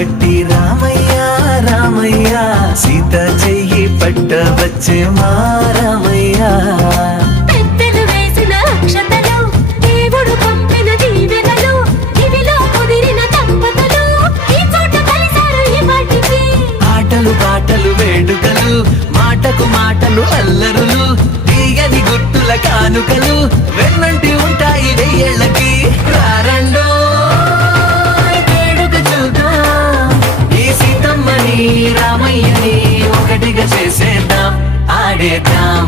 పట్టి రామయ్య రామయ్య సీత చెయ్యి పట్ట వచ్చే మా రామయ్య పెద్దలు వేసిన అక్షతలు దేవుడు పంపిన దీవెనలు ఇవిలో కుదిరిన దంపతులు ఈ చోట కలిసారు ఈ పాటికి ఆటలు పాటలు వేడుకలు మాటకు మాటలు అల్లరులు తీయని గుర్తుల కానుకలు వెన్నంటి ఉంటాయి వెయ్యేళ్ళకి రారండో వేడుక చూద్దాం ఈ సీతమ్మని రామయ్యని ఒకటిగా చేసేద్దాం ఆడేద్దాం